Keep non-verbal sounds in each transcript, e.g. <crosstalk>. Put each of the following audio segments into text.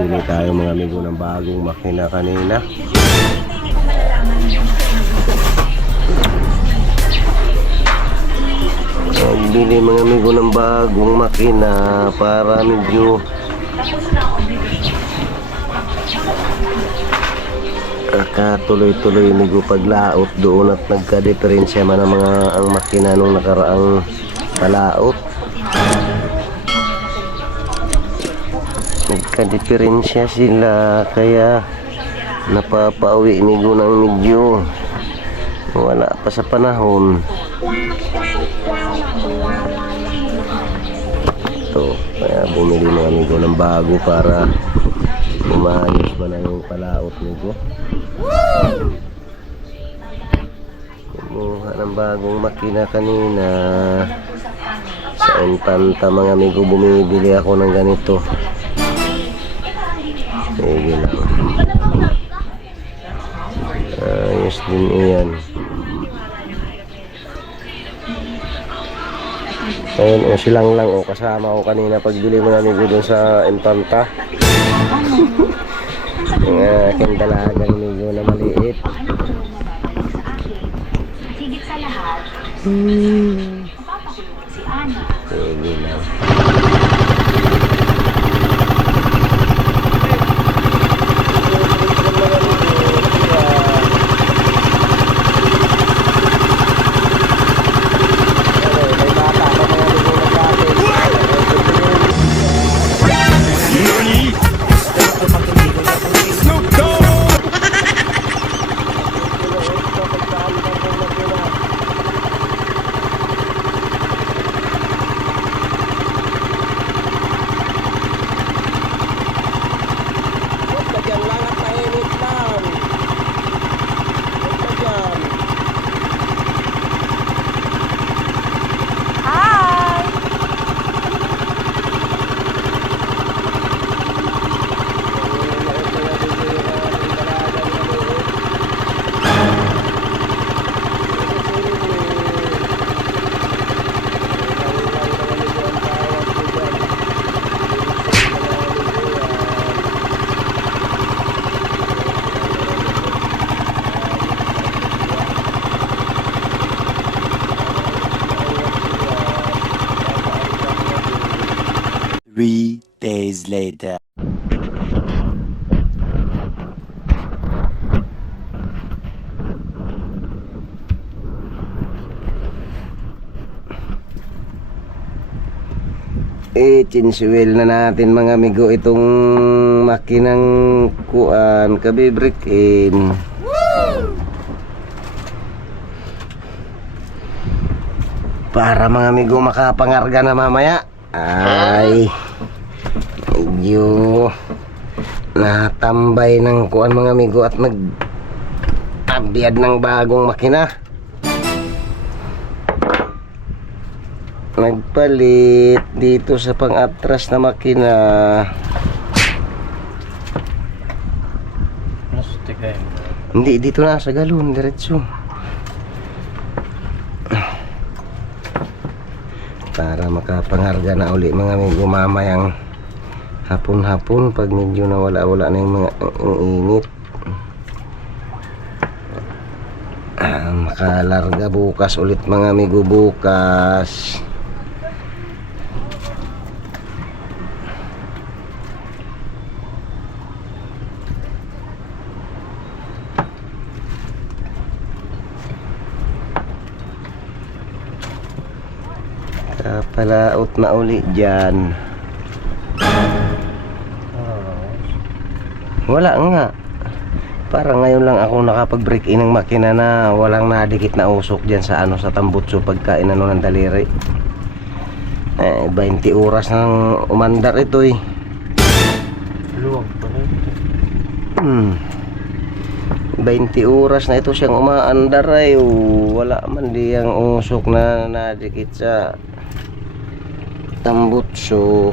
bumibili tayo mga amigo ng bagong makina kanina. Bili mga amigo ng bagong makina para medyo Nakatuloy-tuloy amigo paglaot doon at nagka-diferensya man ang mga ang makina nung nakaraang palaot. Nagka-diferensya sila kaya napapauwi amigo ng medyo wala pa sa panahon. Ito, kaya bumili mga amigo ng bago para umayos ba na yung palaot nito. Kumuha ng bagong makina kanina. Sa Infanta mga amigo bumibili ako ng ganito. Sige lang. Ayos din iyan. Ayun, o silang lang o kasama ko kanina pagbili mga amigo dun sa Infanta. <laughs> Yung aking dalagang amigo na maliit. Higit sa lahat, mapapakulong Three days later. Eh, chinsuel na natin mga amigo itong makinang kuan kabibrekin. Para mga amigo makapangarga na mamaya. Ay, medyo natambay ng kuan mga amigo at nag abiyad ng bagong makina. Nagpalit dito sa pang-atras na makina. Hindi, dito na sa galon, diretso. Para makapangarga na uli mga amigo mamayang hapon-hapon pag medyo nawala-wala na yung mga ang init. Ah, makalarga bukas ulit mga amigo bukas. Kapalaot na uli dyan. Wala nga. Para ngayon lang ako nakapag-break in ng makina na walang nadikit na usok dyan sa ano sa tambutso pagkain ano ng daliri. Eh, 20 oras nang umandar ito eh. Luwag pala ito. Hmm. 20 oras na ito siyang umaandar ay oh, wala man diyang usok na nadikit sa tambutso.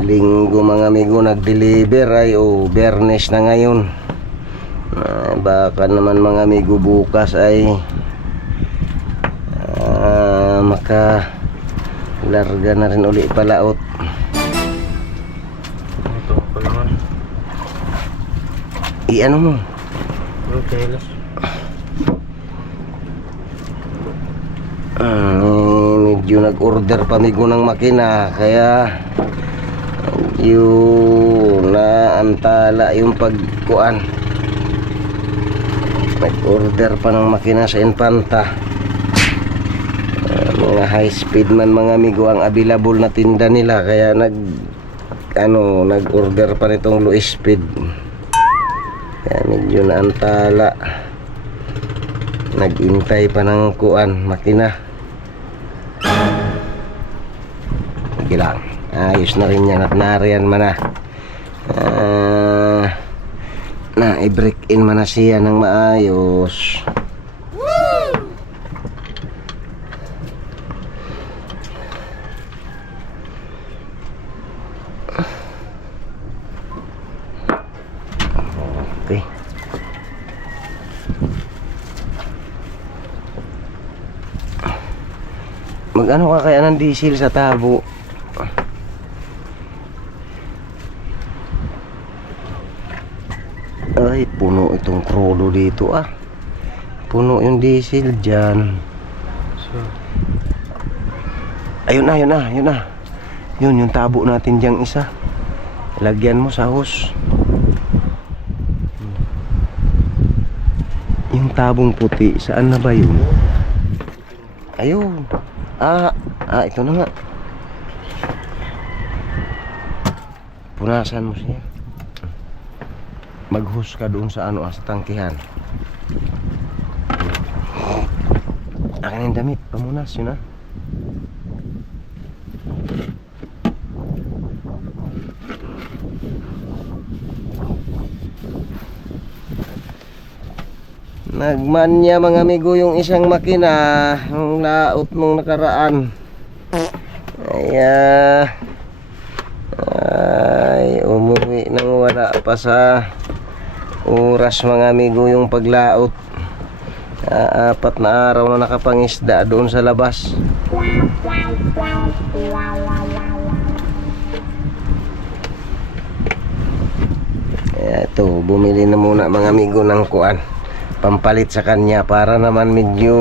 Linggo mga amigo nag-deliver ay oh, Bernes na ngayon. Ah, baka naman mga amigo bukas ay naka larga na rin uli palaot. Ito pa naman. I-ano mo? Okay, las. Ah, medyo nag-order pa migo ng makina kaya yung naantala yung pagkuan. Nag-order pa ng makina sa Infanta. Ah, mga high speed man mga amigo ang available na tinda nila. Kaya nag ano nag-order pa nitong low speed. Kaya medyo naantala. Nagintay pa ng kuan makina lang. Ayos na rin yan at nariyan man na. Ah, na i-break in man na siya ng maayos. Okay. Mag-ano ka kaya ng diesel sa tabo? Ay, puno itong krudo dito ah. Puno yung diesel dyan. Ayun na, ayun na, ayun na. Yun, yung tabo natin diyang isa. Lagyan mo sa hose. Yung tabong puti, saan na ba yun? Ayun. Ah, ah, ito na nga. Punasan mo siya. Mag-hose ka doon sa ano, ah, sa tangkihan. Akin yung damit, pamunas yun ah. Nagmanya mga amigo yung isang makina Yung laot nung nakaraan Ay, ay umuwi nang wala pa sa oras mga amigo yung paglaot. Ah, apat na araw na nakapangisda doon sa labas. Kaya ito, bumili na muna mga amigo ng kuan pampalit sa kanya para naman medyo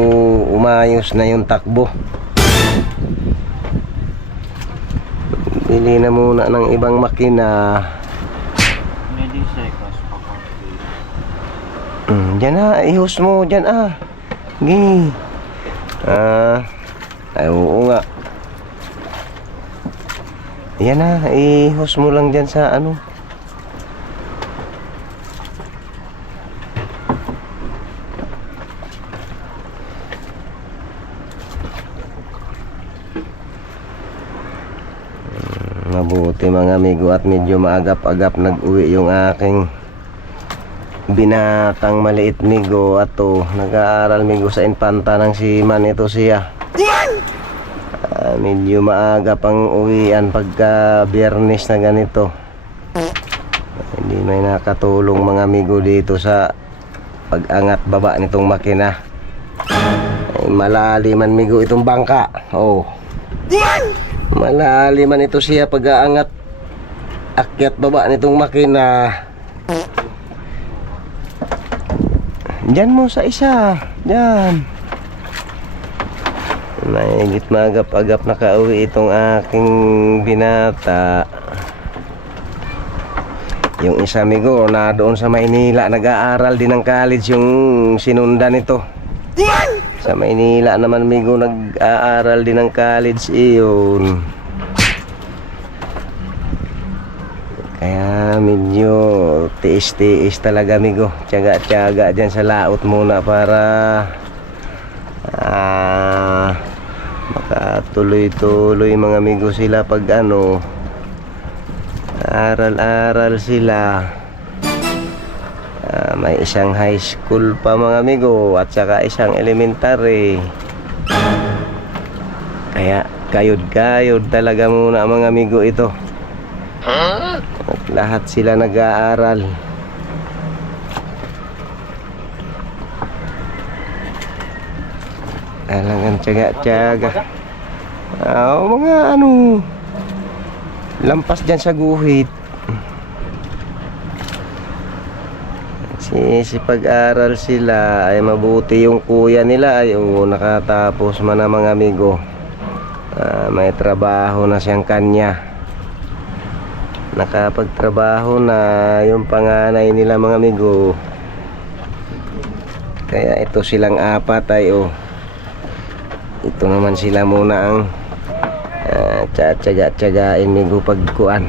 umayos na yung takbo. Bili na muna ng ibang makina may di cycles pa ko. Mm, dyan na ihos mo dyan ah. Gi ah ay oo nga. Yan na ihos mo lang dyan sa ano? Mabuti mga amigo at medyo maagap-agap nag-uwi yung aking binatang maliit migo at to nag-aaral migo sa infanta ng si man ito siya. Ah, medyo maaga pang uwian pagka biyernes na ganito. Hindi may nakatulong mga amigo dito sa pag-angat baba nitong makina. Ay, malaliman migo itong bangka. Oh Malaliman ito siya pag-aangat. Akyat baba nitong makina. Diyan mo sa isa. Diyan. Naigit magap-agap na kauwi itong aking binata. Yung isa amigo na doon sa Maynila nag-aaral din ng college yung sinundan nito. Sa Maynila naman migo nag-aaral din ng college iyon. Medyo tiis-tiis talaga migo. Tiyaga-tiyaga dyan sa laot muna para ah, makatuloy-tuloy mga migo sila pag ano aral-aral sila. Ah, may isang high school pa mga amigo at saka isang elementary. Kaya kayod-kayod talaga muna mga amigo ito. At lahat sila nag-aaral. Talagang tiyaga-tiyaga. Ah, mga ano, lampas dyan sa guhit. Si, si pag-aral sila ay mabuti yung kuya nila ay oo, nakatapos man ang mga amigo. Ah, may trabaho na siyang kanya. Nakapagtrabaho na yung panganay nila mga amigo. Kaya ito silang apat ay oh. Ito naman sila muna ang uh, tsaga-tsagain migo pagkuan.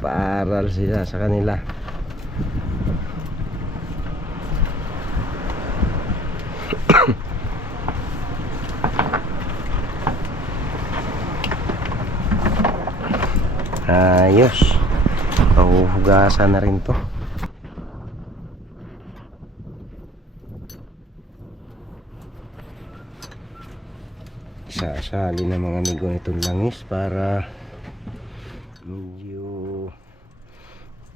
Paaral sila sa kanila. <coughs> Ayos. Mahuhugasan na rin to. Sasali na mga amigo nitong langis para medyo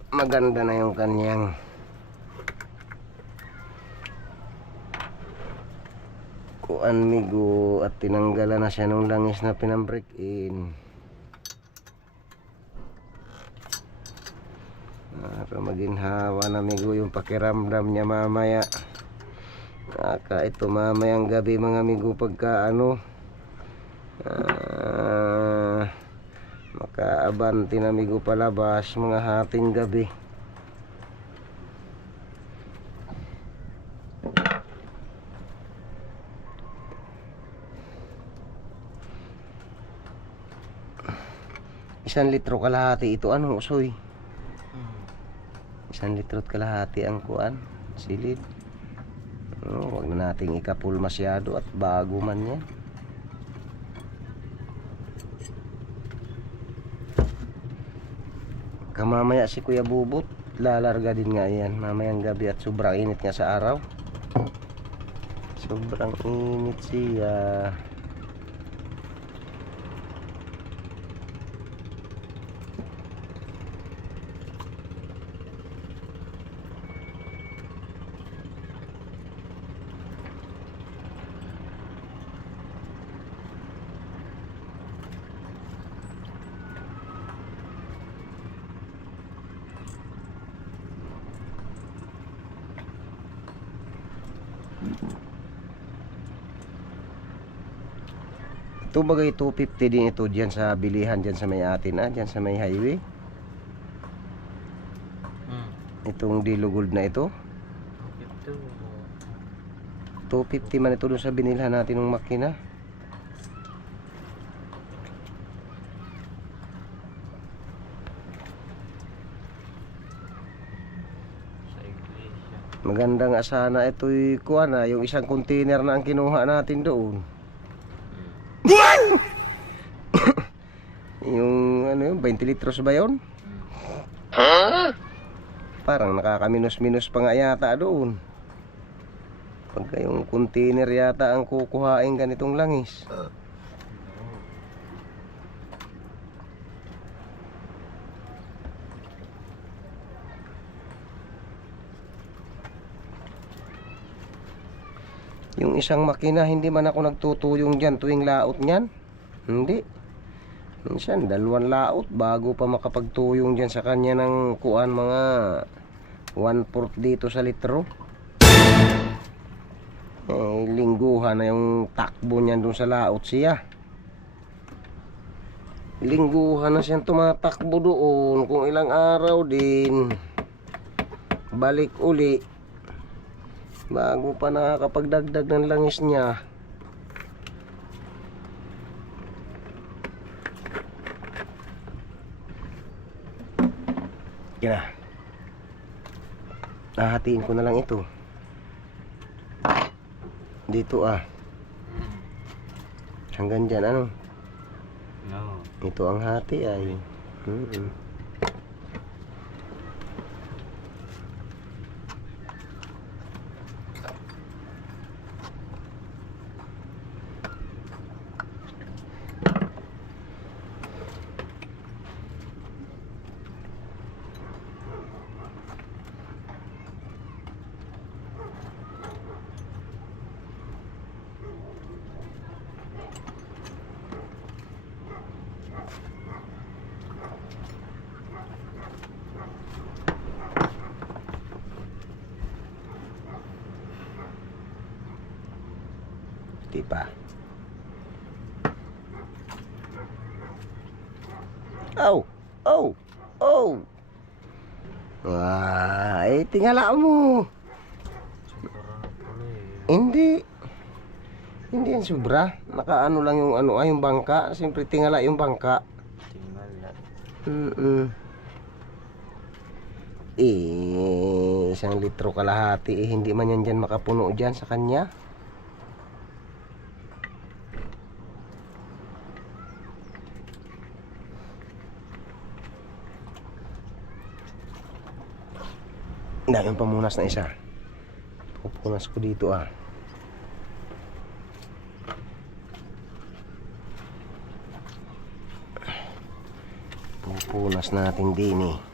maganda na yung kanyang kuan migo at tinanggalan na siya ng langis na pinambreak in para maginhawa na migo yung pakiramdam niya mamaya. Naka ito mamayang gabi mga amigo pagka ano ah, makaabanti na migo palabas mga hating gabi. Isang litro kalahati ito anong usoy isang litro at kalahati ang kuan silid. Oh, wag na nating ikapul masyado at bago man yan. Kamamaya si Kuya Bubot lalarga din nga yan. Mamayang gabi at sobrang init nga sa araw. Sobrang init siya Ito bagay 250 din ito diyan sa bilihan diyan sa may atin ah, diyan sa may highway. Hmm. Itong dilugod na ito. Ito. 250 man ito dun sa binilhan natin ng makina. Sa iglesia. Maganda nga sana ito'y kuha na, yung isang container na ang kinuha natin doon. yung ano yun, 20 litros ba yun? Parang nakakaminos-minos pa nga yata doon. Pagka yung container yata ang kukuhain ganitong langis. Yung isang makina, hindi man ako nagtutuyong dyan tuwing laot niyan. Hindi. Minsan, dalawang laot bago pa makapagtuyong dyan sa kanya ng kuan mga 1/4 dito sa litro. Eh, lingguhan na yung takbo niyan dun sa laot siya. Lingguhan na siyang tumatakbo doon kung ilang araw din. Balik uli. Bago pa nakakapagdagdag ng langis niya. Na. Nahatiin ko na lang ito. Dito ah. Hanggang dyan ano. No. Ito ang hati ay. Mm 50 pa. Oh! Oh! Oh! Wah, eh tingala mo. Hindi. Hindi yan sobra. Nakaano lang yung ano, ay yung bangka. Siyempre tingala yung bangka. Tingala. Mm Eh, isang litro kalahati. Eh, hindi man yan dyan makapuno dyan sa kanya. Dahil pamunas na isa. Pupunas ko dito ah. Pupunas natin din eh.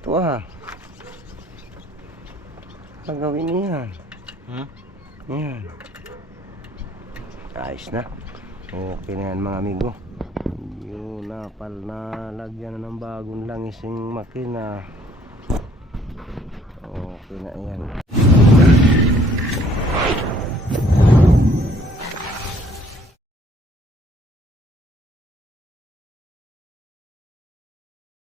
Ito ah. Gagawin niyan. Hmm? Yan. Ayos na. Okay na yan mga amigo. Yun napal na lagyan na ng bagong langising makina. Okay na yan.